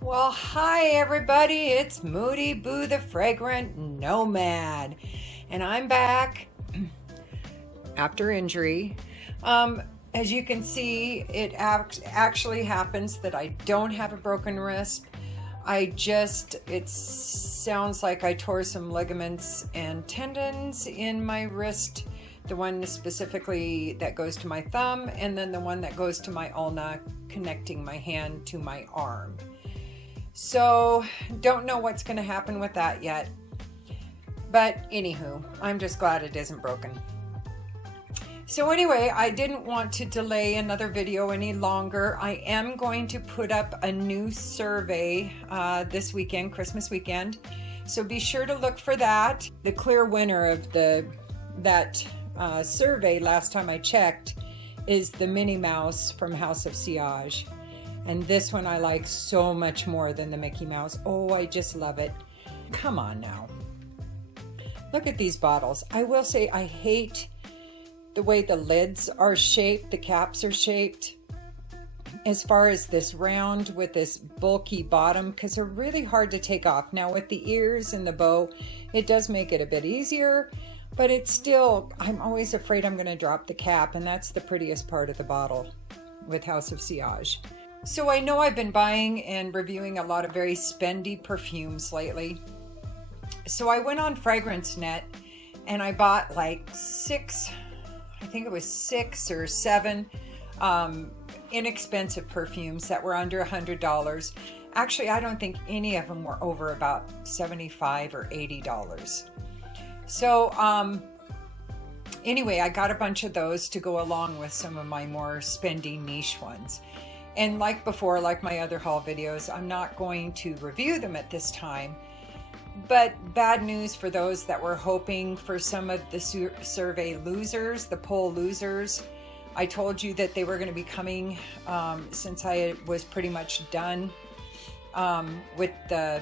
Well, hi everybody, it's Moody Boo the Fragrant Nomad, and I'm back after injury. As you can see, it actually happens that I don't have a broken wrist. It sounds like I tore some ligaments and tendons in my wrist, the one specifically that goes to my thumb, and then the one that goes to my ulna, connecting my hand to my arm. So don't know what's going to happen with that yet, but anywho, I'm just glad it isn't broken. So anyway, I didn't want to delay another video any longer. I am going to put up a new survey this weekend, Christmas weekend. So be sure to look for that. The clear winner of that survey last time I checked is the Minnie Mouse from House of Sillage. And this one I like so much more than the Mickey Mouse. Oh, I just love it. Come on now. Look at these bottles. I will say I hate the way the lids are shaped, the caps are shaped, as far as this round with this bulky bottom, because they're really hard to take off. Now with the ears and the bow, it does make it a bit easier, but it's still, I'm always afraid I'm going to drop the cap, and that's the prettiest part of the bottle with House of Sillage. So I know I've been buying and reviewing a lot of very spendy perfumes lately. So I went on FragranceNet and I bought like six or seven inexpensive perfumes that were under $100. Actually, I don't think any of them were over about $75 or $80. So anyway, I got a bunch of those to go along with some of my more spendy niche ones. And like before, like my other haul videos, I'm not going to review them at this time. But bad news for those that were hoping for some of the survey losers, the poll losers. I told you that they were going to be coming since I was pretty much done with the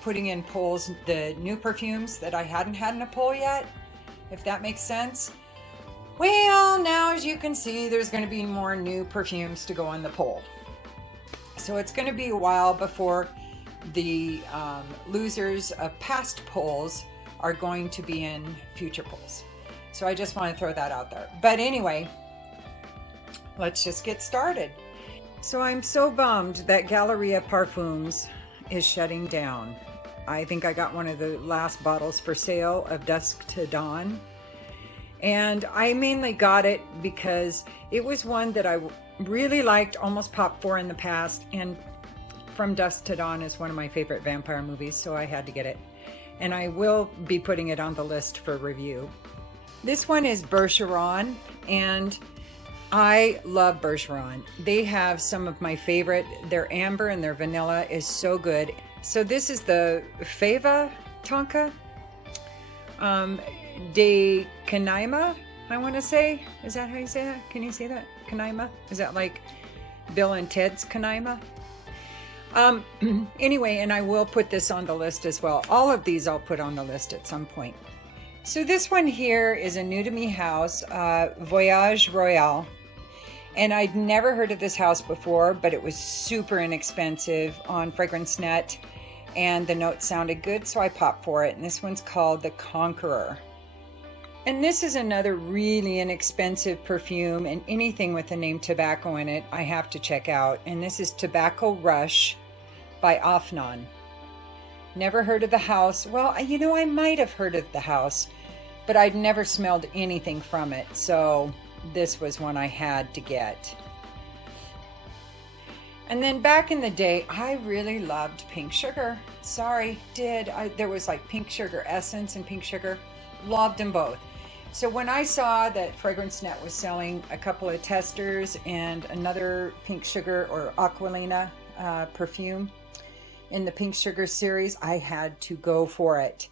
putting in polls, the new perfumes that I hadn't had in a poll yet, if that makes sense. Well, now as you can see, there's going to be more new perfumes to go on the poll. So it's going to be a while before the losers of past polls are going to be in future polls. So I just want to throw that out there. But anyway, let's just get started. So I'm so bummed that Galleria Parfums is shutting down. I think I got one of the last bottles for sale of Dusk to Dawn. And I mainly got it because it was one that I really liked, almost popped for in the past, and From Dusk to Dawn is one of my favorite vampire movies, so I had to get it. And I will be putting it on the list for review. This one is Boucheron, and I love Boucheron. They have some of my favorite. Their amber and their vanilla is so good. So this is the Fava Tonka. De Canaima, I want to say. Is that how you say that? Can you say that? Canaima? Is that like Bill and Ted's Canaima? Anyway, and I will put this on the list as well. All of these I'll put on the list at some point. So this one here is a new to me house, Voyage Royal. And I'd never heard of this house before, but it was super inexpensive on FragranceNet. And the notes sounded good, so I popped for it. And this one's called The Conqueror. And this is another really inexpensive perfume, and anything with the name tobacco in it, I have to check out. And this is Tobacco Rush by Afnan. Never heard of the house. Well, you know, I might have heard of the house, but I'd never smelled anything from it. So this was one I had to get. And then back in the day, I really loved pink sugar. Sorry, there was like pink sugar essence and pink sugar. Loved them both. So when I saw that FragranceNet was selling a couple of testers and another pink sugar or Aquolina perfume, in the Pink Sugar series, I had to go for it.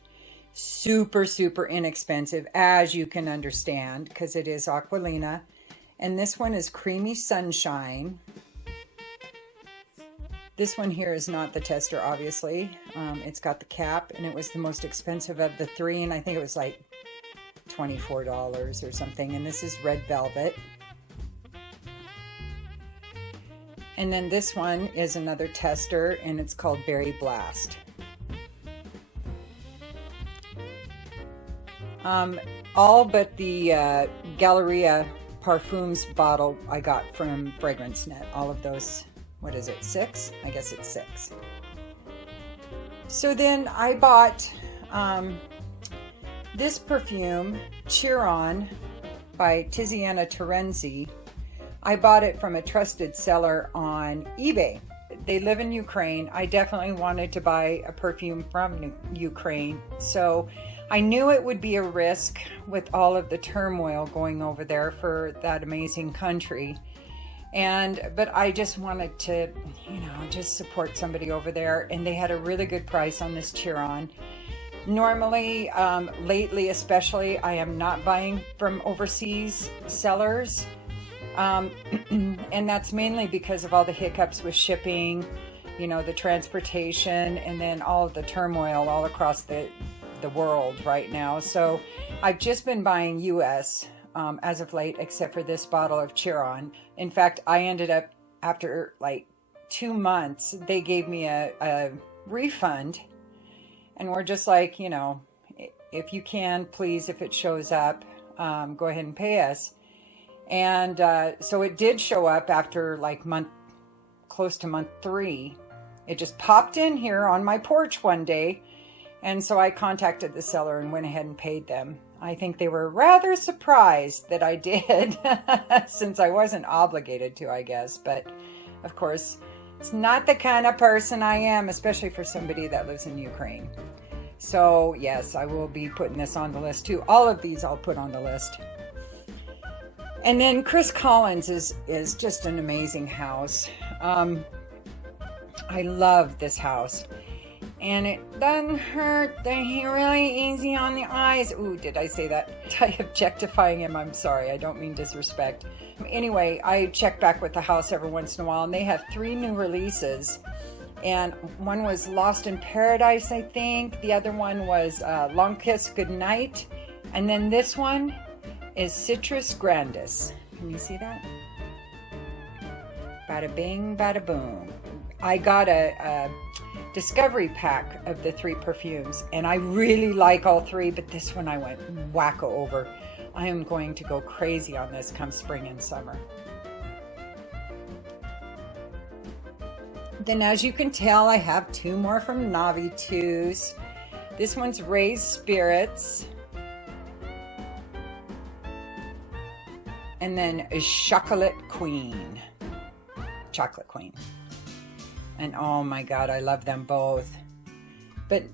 Super, super inexpensive, as you can understand, because it is Aquolina. And this one is Creamy Sunshine. This one here is not the tester, obviously. It's got the cap, and it was the most expensive of the three, and I think it was like $24 or something. And this is Red Velvet. And then this one is another tester, and it's called Berry Blast. All but the Galleria Parfums bottle I got from Fragrance Net. All of those, what is it, 6? I guess it's 6. So then I bought this perfume, Chiron, by Tiziana Terenzi. I bought it from a trusted seller on eBay. They live in Ukraine. I definitely wanted to buy a perfume from Ukraine. So I knew it would be a risk with all of the turmoil going over there for that amazing country. But I just wanted to, just support somebody over there. And they had a really good price on this Chiron. Normally, lately especially, I am not buying from overseas sellers. And that's mainly because of all the hiccups with shipping, the transportation, and then all of the turmoil all across the world right now. So I've just been buying US as of late, except for this bottle of Chiron. In fact, I ended up, after like 2 months, they gave me a refund, and we're just like, if you can, please, if it shows up, go ahead and pay us. And so it did show up after like close to month 3. It just popped in here on my porch one day. And so I contacted the seller and went ahead and paid them. I think they were rather surprised that I did, since I wasn't obligated to, I guess. But of course, it's not the kind of person I am, especially for somebody that lives in Ukraine. So yes, I will be putting this on the list too. All of these I'll put on the list. And then Chris Collins is just an amazing house. I love this house. And it doesn't hurt. They're really easy on the eyes. Ooh, did I say that? I objectifying him. I'm sorry. I don't mean disrespect. Anyway, I check back with the house every once in a while, and they have 3 new releases. And one was Lost in Paradise, I think. The other one was Long Kiss Goodnight. And then this one is Citrus Grandis. Can you see that? Bada bing, bada boom. I got a discovery pack of the 3 perfumes, and I really like all 3, but this one I went wacko over. I am going to go crazy on this come spring and summer. Then, as you can tell, I have 2 more from Navitus. This one's Raised Spirits. And then a Chocolate Queen. Chocolate Queen. And oh my God, I love them both. But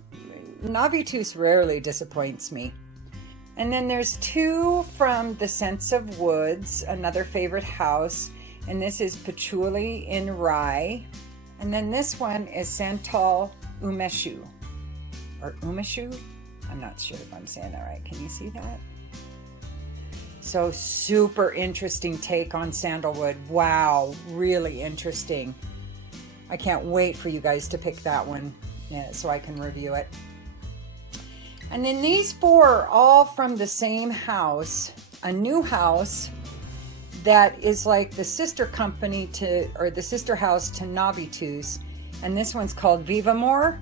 Navitus rarely disappoints me. And then there's 2 from The Scents of Woods, another favorite house. And this is Patchouli in Rye. And then this one is Santal Umeshu. Or Umeshu? I'm not sure if I'm saying that right. Can you see that? So super interesting take on sandalwood. Wow, really interesting. I can't wait for you guys to pick that one so I can review it. And then these 4 are all from the same house, a new house that is like the sister company to, or the sister house to Navitus. And this one's called Vivamor.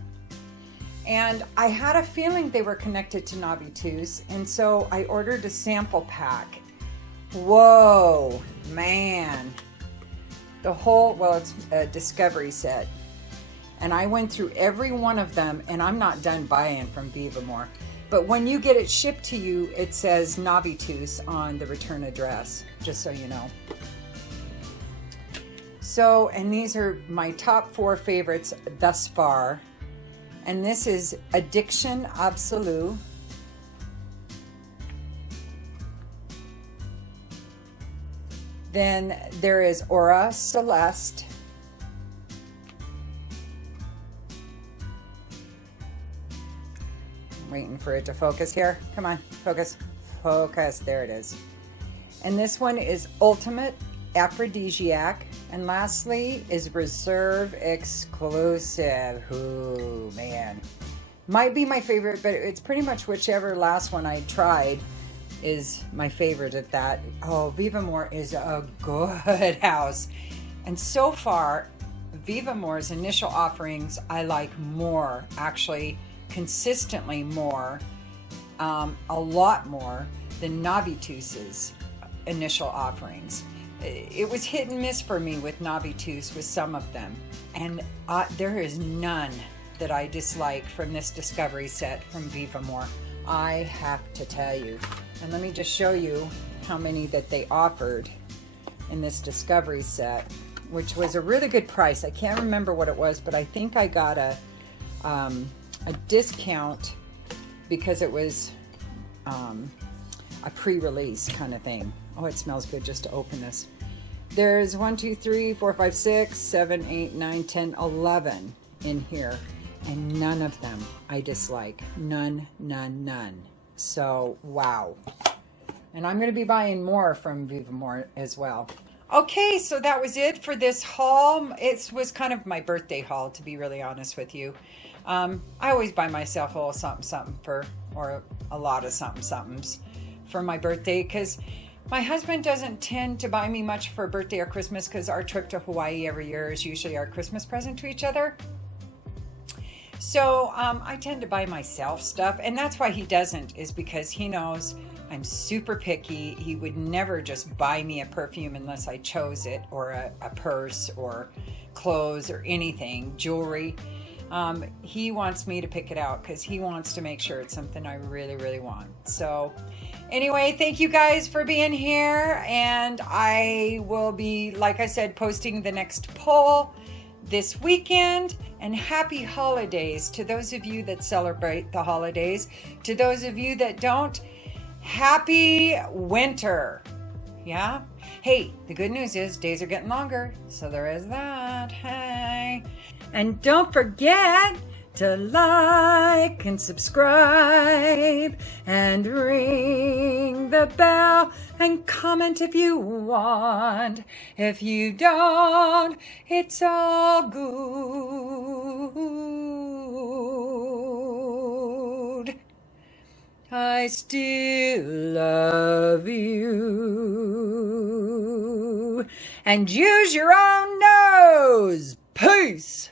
And I had a feeling they were connected to Navitus, and so I ordered a sample pack. Whoa, man. It's a discovery set. And I went through every one of them, and I'm not done buying from Vivamor. But when you get it shipped to you, it says Navitus on the return address, just so you know. So, and these are my top 4 favorites thus far. And this is Addiction Absolue. Then there is Aura Celeste. waiting for it to focus here. Come on, focus, focus. There it is. And this one is Ultimate Aphrodisiac. And lastly is Reserve Exclusive. Ooh, man. Might be my favorite, but it's pretty much whichever last one I tried is my favorite at that. Oh, Vivamor is a good house. And so far, Vivamor's initial offerings I like more, actually consistently more, a lot more than Navitus's initial offerings. It was hit and miss for me with Navitus with some of them. And there is none that I dislike from this discovery set from Vivamor. I have to tell you. And let me just show you how many that they offered in this discovery set, which was a really good price. I can't remember what it was, but I think I got a discount because it was a pre-release kind of thing. Oh, it smells good just to open this. There's 1, 2, 3, 4, 5, 6, 7, 8, 9, 10, 11 in here. And none of them I dislike. None, none, none. So, wow. And I'm going to be buying more from Vivamor as well. Okay, so that was it for this haul. It was kind of my birthday haul, to be really honest with you. I always buy myself a little something, something or a lot of something, somethings for my birthday, because my husband doesn't tend to buy me much for birthday or Christmas, because our trip to Hawaii every year is usually our Christmas present to each other. So I tend to buy myself stuff, and that's why he doesn't, is because he knows I'm super picky. He would never just buy me a perfume unless I chose it, or a purse, or clothes, or anything, jewelry. He wants me to pick it out because he wants to make sure it's something I really, really want. So anyway, thank you guys for being here, and I will be, like I said, posting the next poll this weekend. And happy holidays to those of you that celebrate the holidays. To those of you that don't, happy winter. Yeah? Hey, the good news is days are getting longer, so there is that. Hey. And don't forget to like and subscribe and ring the bell and comment if you want. If you don't, it's all good. I still love you. And use your own nose. Peace.